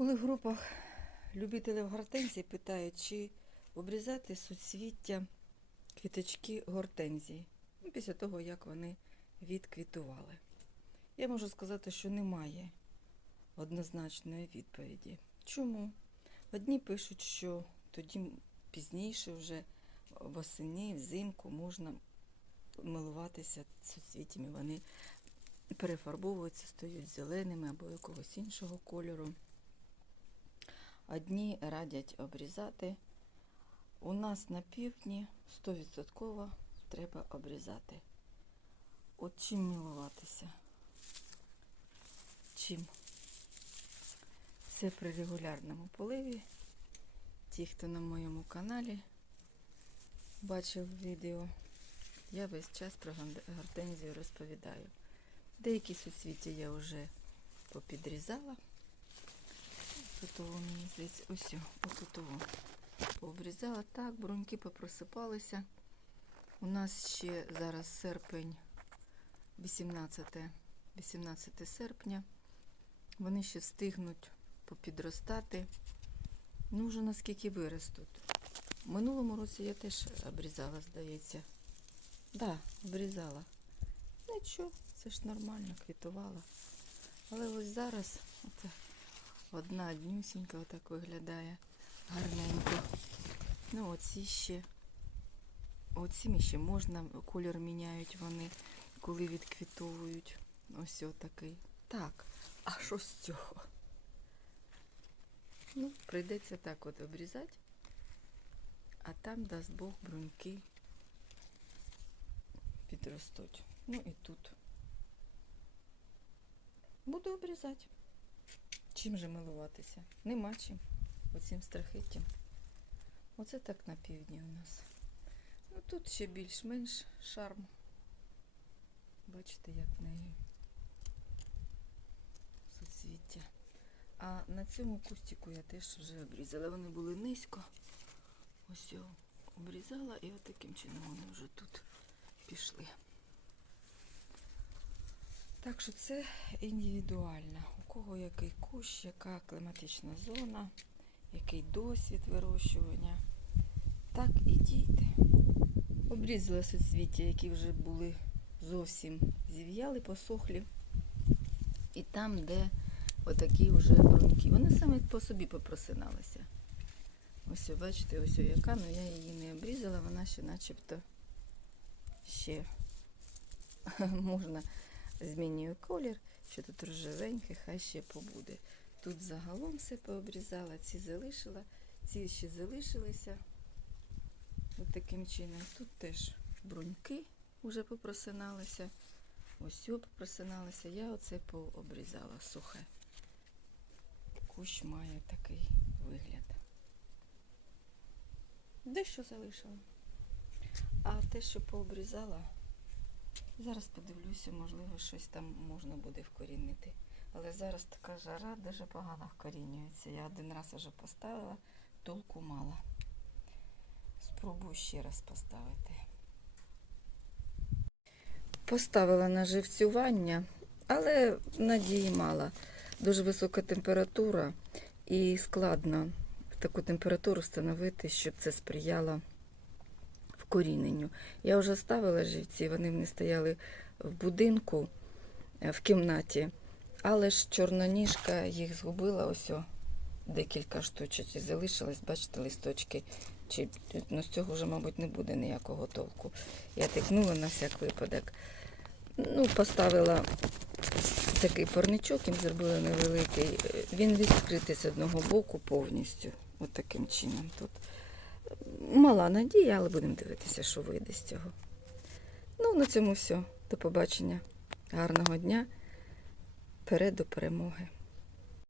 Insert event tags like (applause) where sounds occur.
Коли в групах любителів гортензій питають, чи обрізати суцвіття квіточки гортензії ну, після того, як вони відквітували. Я можу сказати, що немає однозначної відповіді. Чому? Одні пишуть, що тоді пізніше, вже восени, взимку можна милуватися суцвіттями. Вони перефарбовуються, стають зеленими або якогось іншого кольору. Одні радять обрізати. У нас на півдні 100% треба обрізати. От чим милуватися? Чим? Це при регулярному поливі. Ті, хто на моєму каналі бачив відео, я весь час про гортензію розповідаю. Деякі суцвіття я вже попідрізала. Тут мені здається, ось, отут о, пообрізала. Так, бруньки попросипалися. У нас ще зараз серпень, 18, 18 серпня. Вони ще встигнуть попідростати. Ну, вже наскільки виростуть. Минулому році я теж обрізала, здається. Да, обрізала. Нічого, це ж нормально, квітувала. Але ось зараз оце одна днюсінька отак виглядає гарненько. Ну, оці ще. Оці ще можна, колір міняють вони, коли відквітовують. Ось отакий. Так, а що з цього? Ну, прийдеться так от обрізати, а там дасть Бог бруньки підростуть. Ну і тут. Буду обрізати. Чим же милуватися? Нема чим. Оцим страхиттям. Оце так на півдні у нас. Ну тут ще більш-менш шарм. Бачите, як в неї суцвіття. А на цьому кустику я теж вже обрізала. Вони були низько. Ось його обрізала і от таким чином вони вже тут пішли. Так що це індивідуально. Кого який кущ, яка кліматична зона, який досвід вирощування. Так і дійте. Обрізала суцвіття, які вже були зовсім зів'яли, посохлі. І там, де отакі вже бруньки. Вони самі по собі попросиналися. Ось, бачите, ось яка, але я її не обрізала, вона ще начебто ще (laughs) можна змінює колір, що тут рожевеньке, хай ще побуде. Тут загалом все пообрізала, ці залишила, ці ще залишилися. От таким чином. Тут теж бруньки вже попросиналися. Ось о, попросиналися. Я оце пообрізала сухе. Кущ має такий вигляд. Дещо залишила. А те, що пообрізала, зараз подивлюся, можливо, щось там можна буде вкорінити. Але зараз така жара дуже погано вкорінюється. Я один раз вже поставила, толку мало. Спробую ще раз поставити. Поставила на живцювання, але надії мало. Дуже висока температура і складно таку температуру встановити, щоб це сприяло вкоріненню. Я вже ставила живці, вони в стояли в будинку, е, в кімнаті, але ж чорноніжка їх згубила ось о, декілька штучок і залишилось, бачите, листочки. Чи, ну, з цього вже, мабуть, не буде ніякого толку. Я тикнула на всяк випадок. Ну, поставила такий парничок, їм зробила невеликий. Він відкритий з одного боку повністю. От чином тут. Мала надія, але будемо дивитися, що вийде з цього. Ну, на цьому все. До побачення. Гарного дня. Вперед до перемоги.